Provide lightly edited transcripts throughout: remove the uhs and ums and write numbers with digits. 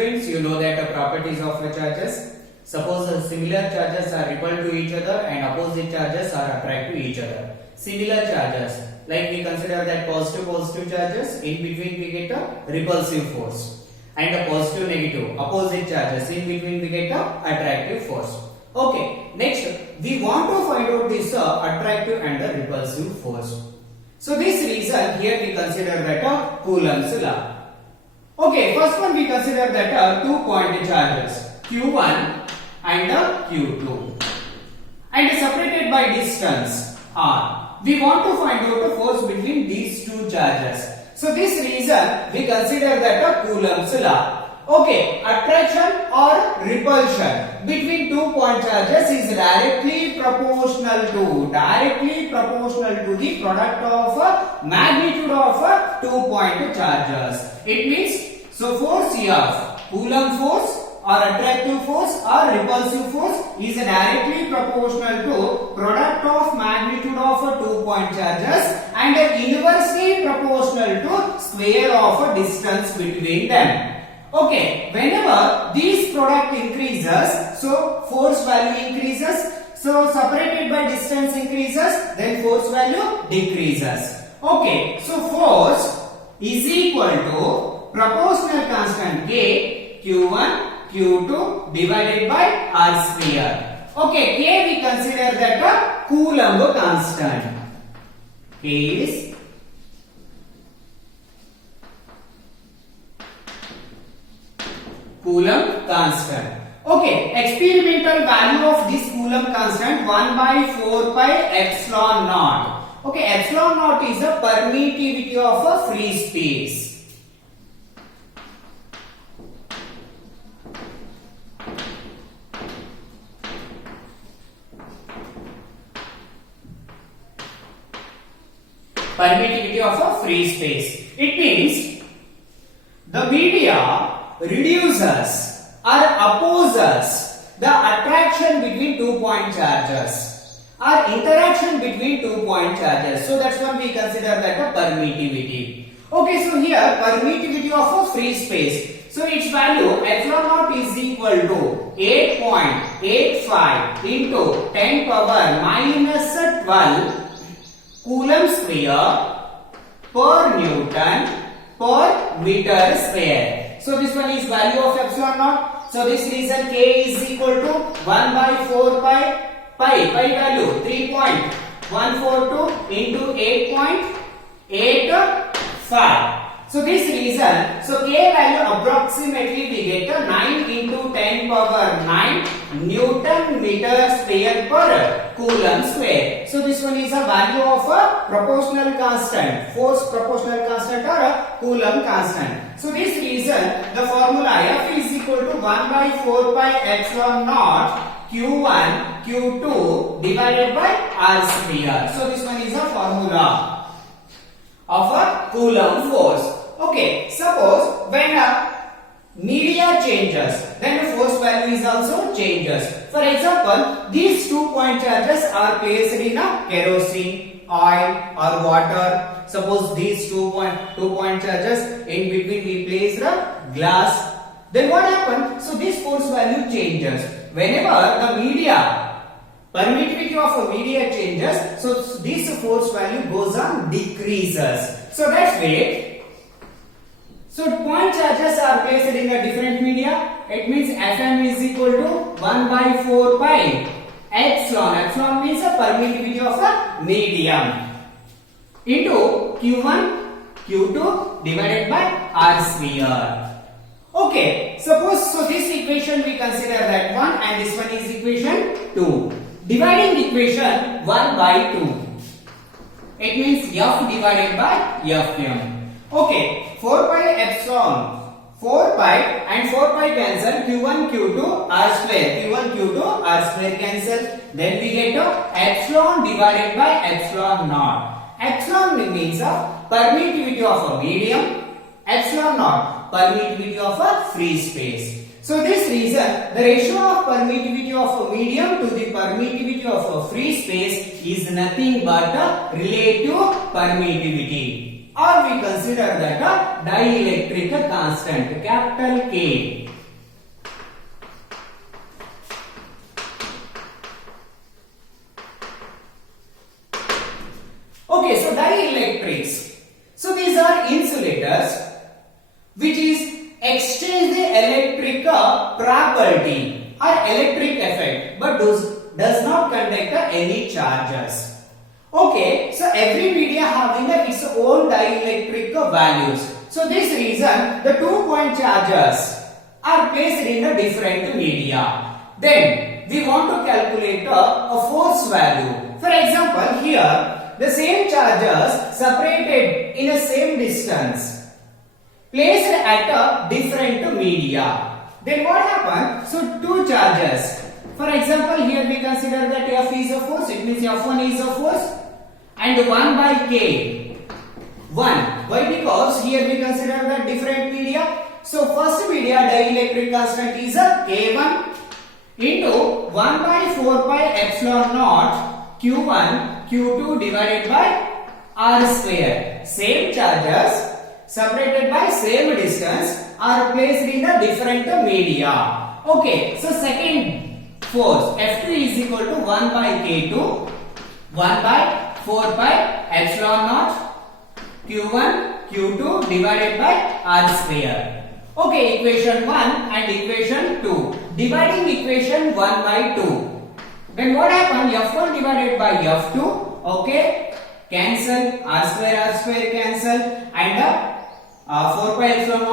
students, you know that the properties of the charges. Suppose similar charges are repelled to each other and opposite charges are attracted to each other. Similar charges, like we consider that positive charges, in between we get a repulsive force, and a positive negative opposite charges, in between we get a attractive force. Okay, next we want to find out this attractive and the repulsive force. So this reason here we consider that Coulomb's law. Okay, first one we consider that 2 point charges Q1 and Q2 and separated by distance R. We want to find out the force between these two charges. So this reason we consider that Coulomb's law. Okay, attraction or repulsion between 2 point charges is directly proportional to the product of magnitude of 2 point charges. It means, so force F, Coulomb force or attractive force or repulsive force is directly proportional to product of magnitude of 2 point charges and inversely proportional to square of distance between them. Okay, whenever these product increases, so force value increases. So separated by distance increases, then force value decreases. Okay, so force is equal to proportional constant K Q1 Q2 divided by R square. Okay, K we consider that a Coulomb constant. K is Coulomb constant. Okay, experimental value of this Coulomb constant 1 by 4 pi epsilon naught. Okay, epsilon naught is the permittivity of a free space. Permittivity of a free space. It means the media reduces or opposes the attraction between 2 point charges or interaction between 2 point charges. So that's what we consider that a permittivity. Okay, so here permittivity of a free space. So its value epsilon naught is equal to 8.85 into 10 power minus 12 Coulomb square per Newton per meter square. So this one is value of epsilon naught. So this reason K is equal to 1 by 4 pi value 3.142 into 8.85. So this reason, so K value approximately we get 9 into 10 power 9 Newton meter square per Coulomb square. So this one is a value of a proportional constant, force proportional constant or a Coulomb constant. So this reason the formula F is equal to 1 by 4 pi epsilon naught Q1 Q2 divided by R square. So this one is a formula of a Coulomb force. Okay, suppose when a media changes, then the force value is also changes. For example, these 2 point charges are placed in a kerosene, oil or water. Suppose these 2 point charges, in between we place the glass. Then what happens? So this force value changes. Whenever the media, permittivity of a media changes, so this force value goes on decreases. So that's way. So point charges are placed in a different media. It means Fm is equal to 1 by 4 pi epsilon. Epsilon means a permittivity of a medium into Q1 Q2 divided by R square. Okay, suppose so this equation we consider that one and this one is equation 2. Dividing equation 1 by 2. It means F divided by Fm. Okay, 4 pi epsilon, 4 pi and 4 pi cancel, Q1 Q2 R square, Q1 Q2 R square cancel. Then we get epsilon divided by epsilon naught. Epsilon means a permittivity of a medium, epsilon naught permittivity of a free space. So this reason the ratio of permittivity of a medium to the permittivity of a free space is nothing but a relative permittivity. Or we consider that a dielectric constant capital K. property or electric effect, but does not conduct any charges. Okay, so every media having its own dielectric values. So this reason the 2-point charges are placed in a different media. Then we want to calculate a force value. For example, here the same charges separated in a same distance placed at a different media. Then what happened? So two charges. For example, here we consider that F is a force, it means F1 is a force, and 1 by K. 1. Why? Because here we consider the different media. So first media dielectric constant is a K1 into 1 by 4 pi epsilon naught Q1 Q2 divided by R square. Same charges separated by same distance are placed in the different media. Okay, so second force F2 is equal to 1 by K2 1 by 4 pi epsilon naught Q1 Q2 divided by R square. Okay, equation 1 and equation 2. Dividing equation 1 by 2. Then what happened? F1 divided by F2. Okay, cancel. R square cancel. And 4 pi epsilon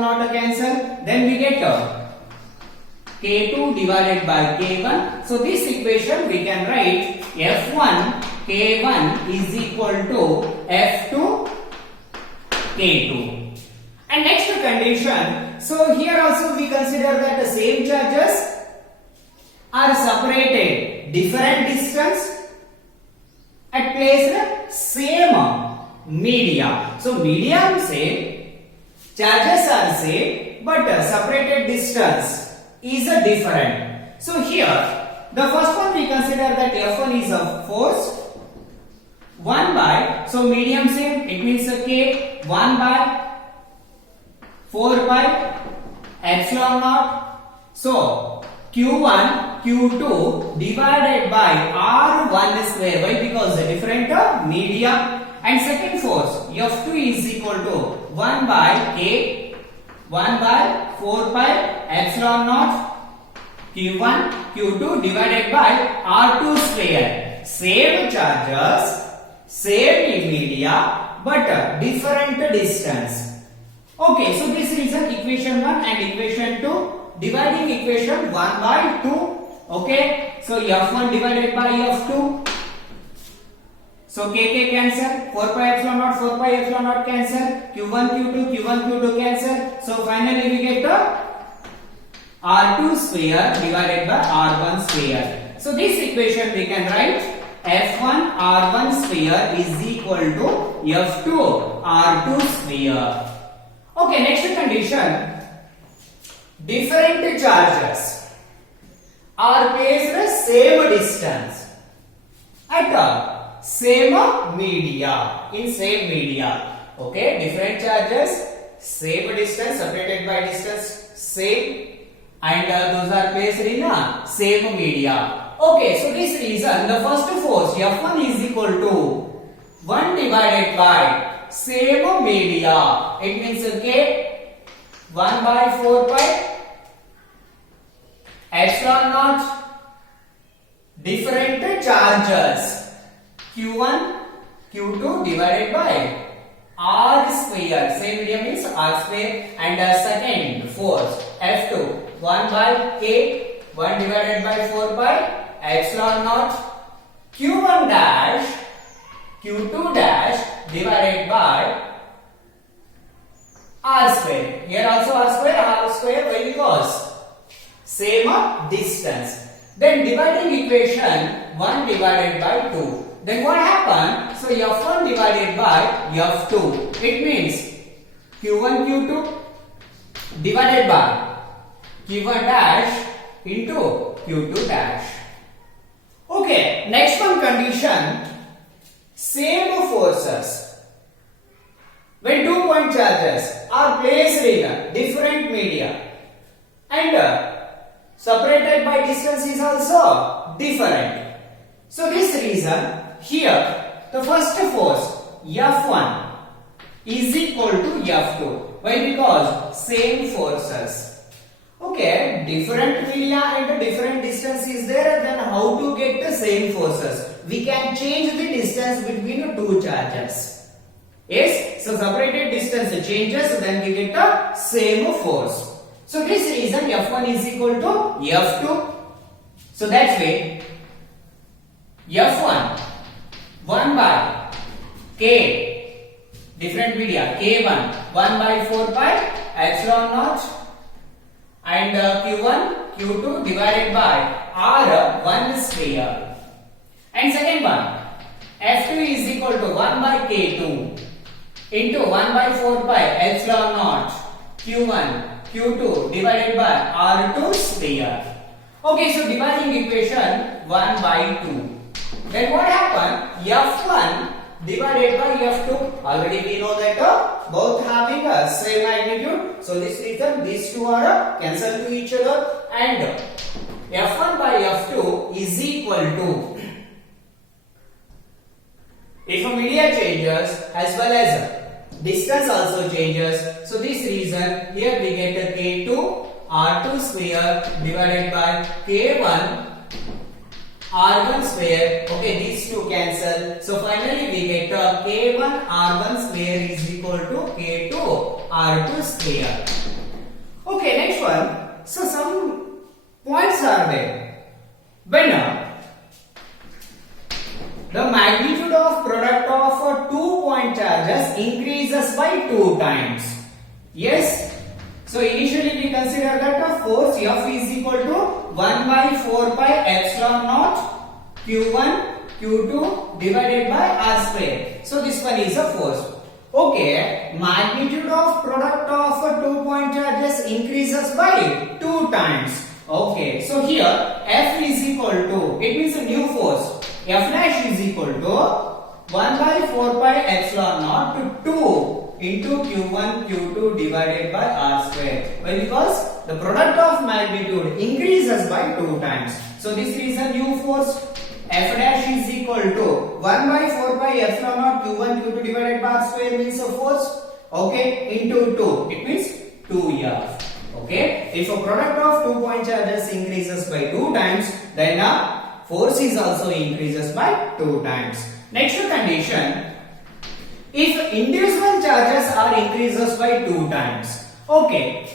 naught cancel. Then we get K2 divided by K1. So this equation we can write F1 K1 is equal to F2 K2. And next condition, so here also we consider that the same charges are separated different distance at placed same media. So medium same, charges are same, but separated distance is different. So here the first one we consider that F1 is a force 1 by, so medium same, it means K 1 by 4 pi epsilon naught. So Q1 Q2 divided by R1 square. Why? Because the different media. And second force F2 is equal to 1 by K 1 by 4 pi epsilon naught Q1 Q2 divided by R2 square. Same charges, same media, but different distance. Okay, so this reason equation 1 and equation 2, dividing equation 1 by 2. Okay, so F1 divided by F2. So K cancel, 4 pi epsilon naught cancel, Q1 Q2 cancel. So finally we get the R2 square divided by R1 square. So this equation we can write F1 R1 square is equal to F2 R2 square. Okay, next condition. Different charges are placed same distance at a same media, in same media. Okay, different charges, same distance, separated by distance same, and those are placed in a same media. Okay, so this reason the first force F1 is equal to 1 divided by same media. It means K 1 by 4 pi epsilon naught different charges Q1 Q2 divided by R square. Same media means R square. And second force F2 1 by K 1 divided by 4 pi epsilon naught Q1 dash Q2 dash divided by R square. Here also R square. Why? Because same distance. Then dividing equation 1 divided by 2. Then what happened? So F1 divided by F2. It means Q1 Q2 divided by Q1 dash into Q2 dash. Okay, next one condition. Same forces when 2-point charges are placed in a different media and separated by distance is also different. So this reason here the first force F1 is equal to F2. Why? Because same forces. Okay, different media and different distance is there, then how to get the same forces? We can change the distance between two charges. Yes, so separated distance changes, then we get the same force. So this reason F1 is equal to F2. So that's way F1 1 by K, different media, K1 1 by 4 pi epsilon naught, and Q1 Q2 divided by R1 square. And second one, F2 is equal to 1 by K2 into 1 by 4 pi epsilon naught Q1 Q2 divided by R2 square. Okay, so dividing equation 1 by 2. Then what happened? F1 divided by F2. Already we know that both having a same magnitude. So this reason these two are cancelled to each other, and F1 by F2 is equal to, if a media changes as well as distance also changes, so this reason here we get a K2 R2 square divided by K1 R1 square. Okay, these two cancel. So finally we get K1 R1 square is equal to K2 R2 square. Okay, next one. So some points are there. When the magnitude of product of 2 point charges increases by 2 times. Yes. So initially we consider that the force F is equal to 1 by 4 pi epsilon naught Q1 Q2 divided by R square. So this one is a force. Okay, magnitude of product of 2 point charges increases by 2 times. Okay, so here F is equal to, it means a new force. F dash is equal to 1 by 4 pi epsilon naught to 2 into Q1 Q2 divided by R square. Why? Because the product of magnitude increases by 2 times. So this is a new force. F dash is equal to 1 by 4 pi epsilon naught Q1 Q2 divided by R square means a force. Okay, into 2. It means 2F. Okay, if a product of 2 point charges increases by 2 times, then force is also increases by 2 times. Next condition, if individual charges are increases by 2 times. Okay,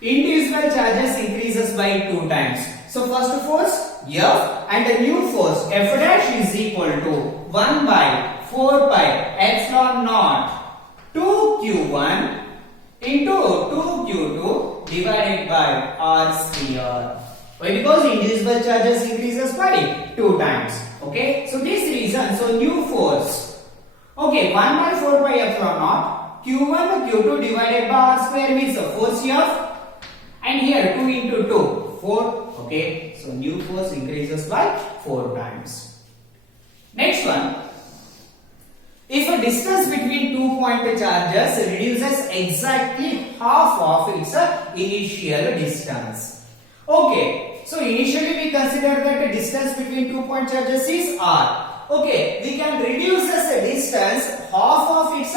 individual charges increases by 2 times. So first force F and the new force F dash is equal to 1 by 4 pi epsilon naught 2Q1 into 2Q2 divided by R square. Why? Because indivisible charges increases by 2 times. Okay, so this reason, so new force. Okay, 1 by 4 pi epsilon naught Q1 Q2 divided by R square means a force F, and here 2 into 2 4. Okay, so new force increases by 4 times. Next one, if a distance between 2 point charges reduces exactly half of its initial distance. Okay, so initially we consider that the distance between 2 point charges is R. Okay, we can reduce the distance half of its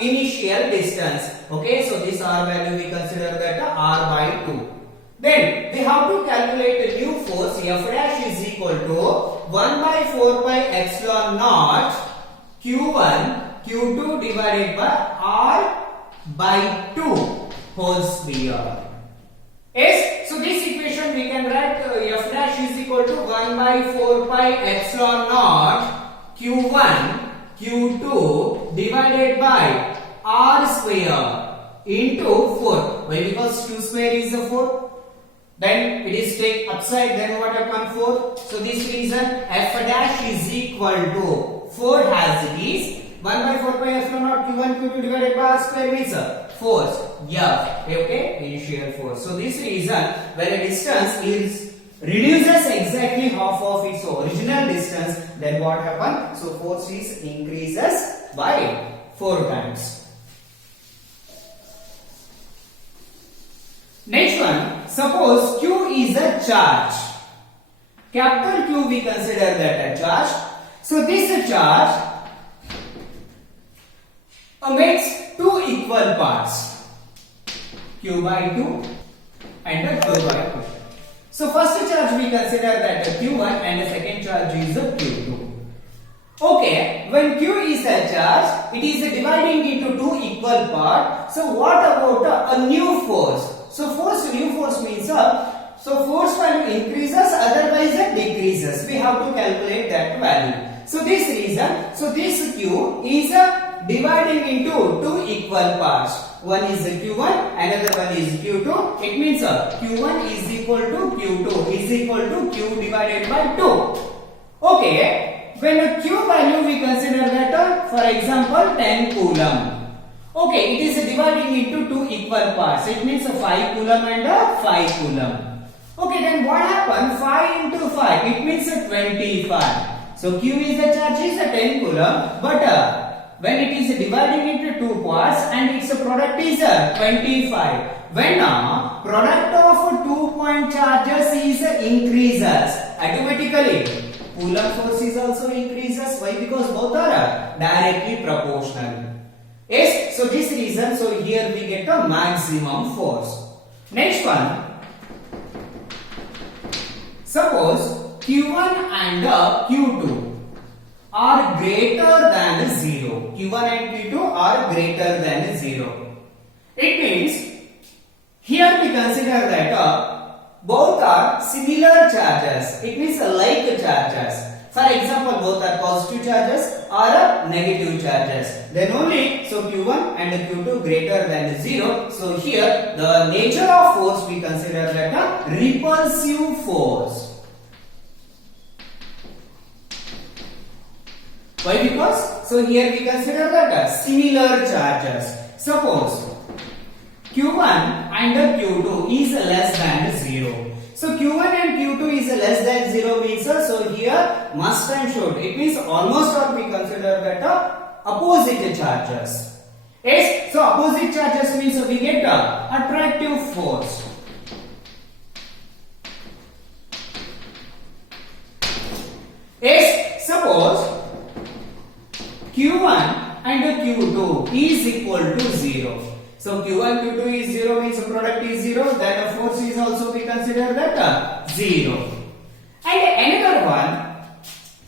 initial distance. Okay, so this R value we consider that R by 2. Then we have to calculate the new force F dash is equal to 1 by 4 pi epsilon naught Q1 Q2 divided by R by 2 whole square. Yes, so this equation we can write F dash is equal to 1 by 4 pi epsilon naught Q1 Q2 divided by R square into 4. Why? Because 2 square is a 4. Then it is take upside, then what happen 4. So this reason F dash is equal to 4 as it is 1 by 4 pi epsilon naught Q1 Q2 divided by R square means force F. Okay, initial force. So this reason when a distance is reduces exactly half of its original distance, then what happen? So force is increases by 4 times. Next one, suppose Q is a charge. Capital Q we consider that a charge. So this charge makes 2 equal parts. Q by 2 and a Q by 2. So first charge we consider that Q1 and the second charge is Q2. Okay, when Q is a charge, it is dividing into two equal parts. So what about a new force? So new force means so force value increases, otherwise it decreases. We have to calculate that value. So this reason, so this Q is dividing into two equal parts. One is Q1, another one is Q2. It means Q1 is equal to Q2 is equal to Q divided by 2. Okay. When a Q value we consider that for example 10 coulomb. Okay, it is dividing into two equal parts. It means 5 coulomb and 5 coulomb. Okay, then what happened? 5 into 5, it means 25. So Q is the charge is 10 coulomb, but when it is dividing into two parts and its product is 25. When product of 2 point charges is increases, automatically Coulomb force is also increases. Why? Because both are directly proportional. Yes, so this reason, so here we get a maximum force. Next one. Suppose Q1 and Q2 are greater than 0. Q1 and Q2 are greater than 0. It means here we consider that both are similar charges. It means like charges. For example, both are positive charges or negative charges. Then only, so Q1 and Q2 greater than 0. So here the nature of force we consider that a repulsive force. Why? Because, so here we consider that similar charges. Suppose Q1 and Q2 is less than 0. So Q1 and Q2 is less than 0 means so here must and should. It means almost all we consider that opposite charges. Yes, so opposite charges means we get attractive force. Yes, suppose Q1 and Q2 is equal to 0. So Q1 Q2 is 0 means the product is 0, then the force is also we consider that 0.